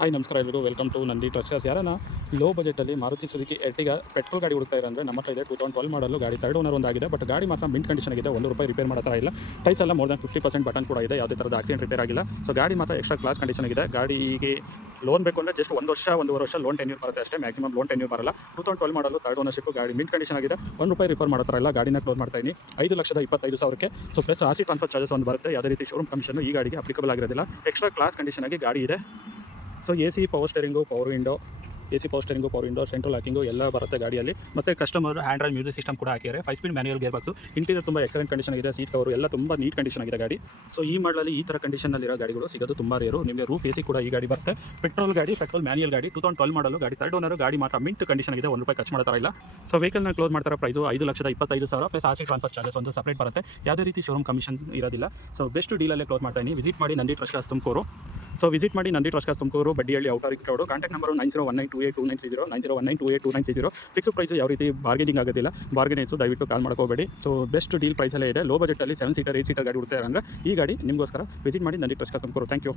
Hi ನಮಸ್ಕಾರ ಎಲ್ರಿಗೂ welcome to Nandi trusters. ಯಾರನ್ನ ಲೋ ಬಜೆಟಲ್ಲಿ ಮಾರುತಿ ಸುಜುಕಿ ಎರ್ಟಿಗಾ ಪೆಟ್ರೋಲ್ ಗಾಡಿ ಹುಡುಕ್ತಾ ಇರೋ ನಮ್ಮ ಹತ್ರ ಇದೆ. 2012 ಮಾಡಲು ಗಾಡಿ ಥರ್ಡ್ ಓನರ್ ಒಂದಾಗಿದೆ. ಬಟ್ ಗಾಡಿ ಮಾತ್ರ ಮಿಂಟ್ ಕಂಡೀಷನ್ ಆಗಿದೆ. ₹1 ರಿಪೇರ್ ಮಾಡೋ ಥರ ಇಲ್ಲ. ಟೈರ್ಸ್ ಎಲ್ಲ ಮೋರ್ ದನ್ 50% ಬಟನ್ ಕೂಡ ಇದೆ. ಯಾವುದೇ ಥರದ ಆಕ್ಸಿಡೆಂಟ್ ರಿಪೇರ್ ಆಗಿಲ್ಲ. ಸೊ ಗಾಡಿ ಮಾತ್ರ ಎಕ್ಸ್ಟ್ರಾ ಕ್ಲಾಸ್ ಕಂಡೀಷನ್ ಆಗಿದೆ. ಗಾಡಿಗೆ ಲೋನ್ ಬೇಕು ಅಂದರೆ ಜಸ್ಟ್ 1 ವರ್ಷ 1.5 ವರ್ಷ ಲೋನ್ ಟೆನ್ಯೂರ್ ಬರುತ್ತೆ ಅಷ್ಟೇ. ಮ್ಯಾಕ್ಸಿಮಮ್ ಲೋನ್ ಟೆನ್ಯೂರ್ ಬರಲ್ಲ. 2012 ಮಾಡಲು ಥರ್ಡ್ ಓನರ್ಶಿಪ್. ಗಾಡಿ ಮಿಂಟ್ ಕಂಡೀಷನ್ ಆಗಿದೆ. ₹1 ರಿಫರ್ ಮಾಡೋ ಥರ ಇಲ್ಲ. ಗಾಡಿನ ಕ್ಲೋಸ್ ಮಾಡ್ತಾ ಇದ್ದೀನಿ 5,25,000ಕ್ಕೆ. So plus RC transfer charges ಒಂದು ಬರುತ್ತೆ. ಯಾವುದೇ ರೀತಿ ಶೋರೂಮ್ ಕಮಿಷನ್ ಈ ಗಾಡಿಗೆ ಅಪ್ಲಿಕಬಲ್ ಆಗಿರೋದಿಲ್ಲ. ಎಕ್ಸ್ಟ್ರಾ ಕ್ಲಾಸ್ ಕಂಡೀಷನ್ ಆಗಿ ಗಾಡಿ ಇದೆ. So AC power steering, power window, central locking ಎಲ್ಲ ಬರುತ್ತೆ ಗಾಡಿಯಲ್ಲಿ. ಮತ್ತು ಕಸ್ಟಮರ್ ಆಂಡ್ರಾಯ್ಡ್ ಮ್ಯೂಸಿಕ್ ಸಿಸ್ಟಮ್ ಕೂಡ ಹಾಕಿದ್ದಾರೆ. 5 speed manual gear box. Interior ತುಂಬ ಎಕ್ಸಲೆಂಟ್ ಕಂಡೀಷನ್ ಆಗಿದೆ. ಸೀಟ್ ಕವರು ಎಲ್ಲ ತುಂಬ ನೀಟ್ ಕಂಡೀಷನ್ ಆಗಿದೆ ಗಾಡಿ. ಸೊ ಈ ಮಾಡಲಲ್ಲಿ ಈ ಥರ ಕಂಡೀಷನಲ್ಲಿರೋ ಗಾಡಿಗಳು ಸಿಗೋದು ತುಂಬ ರೇರು. ನಿಮಗೆ ರೂಫ್ ಎಸಿ ಕೂಡ ಈ ಗಾಡಿ ಬರುತ್ತೆ. ಪೆಟ್ರೋಲ್ ಮ್ಯಾನ್ಯುಯಲ್ ಗಾಡಿ 2012 ಮಾಡಲು ಗಾಡಿ ಥರ್ಡ್ ಓನರ್. ಗಾಡಿ ಮಾತ್ರ ಮಿಂಟ್ ಕಂಡೀಷನ್ ಆಗಿದೆ. ₹1 ಖರ್ಚು ಮಾಡ್ತಾರ ಇಲ್ಲ. ಸೊ ವೆಹಿಕಲ್ನ ಕ್ಲೋಸ್ ಮಾಡ್ತಾರೆ price 5,25,000 plus RC transfer charges ಒಂದು ಸಪ್ರೇಟ್ ಬರುತ್ತೆ. ಯಾವುದೇ ರೀತಿ ಶೋರೂಮ್ ಕಮಿಷನ್ ಇರೋದಿಲ್ಲ. ಸೊ ಬೆಸ್ಟ್ ಡೀಲಲ್ಲೇ ಕ್ಲೋಸ್ ಮಾಡ್ತಾ ಇದ್ದೀನಿ. ವಿಸಿಟ್ ಮಾಡಿ Nandi trusters Tumakuru. Tumakuru Baddihalli outer road. Contact number 9019282930 9019282930. Fix price ಯಾವ ರೀತಿ ಬಾರ್ಗೇನಿಂಗ್ ಆಗೋದಿಲ್ಲ. ಬಾರ್ಗೇನಿಂಗ್ಸು ದಯವಿಟ್ಟು ಕಾಲ್ ಮಾಡ್ಕೋಬೇಡಿ. ಸೊ ಬೆಸ್ಟ್ ಡೀಲ್ ಪ್ರೈಸಲ್ಲೇ ಇದೆ. ಲೋ ಬಜೆಟಲ್ಲಿ 7 ಸೀಟರ್ 8 ಸೀಟರ್ ಗಾಡಿ ಹುಡುಕ್ತಾ ಇರೋಂಗೆ ಈ ಗಾಡಿ ನಿಮಗೋಸ್ಕರ ವಿಸಿಟ್ ಮಾಡಿ Nandi trusters Tumakuru. Thank you.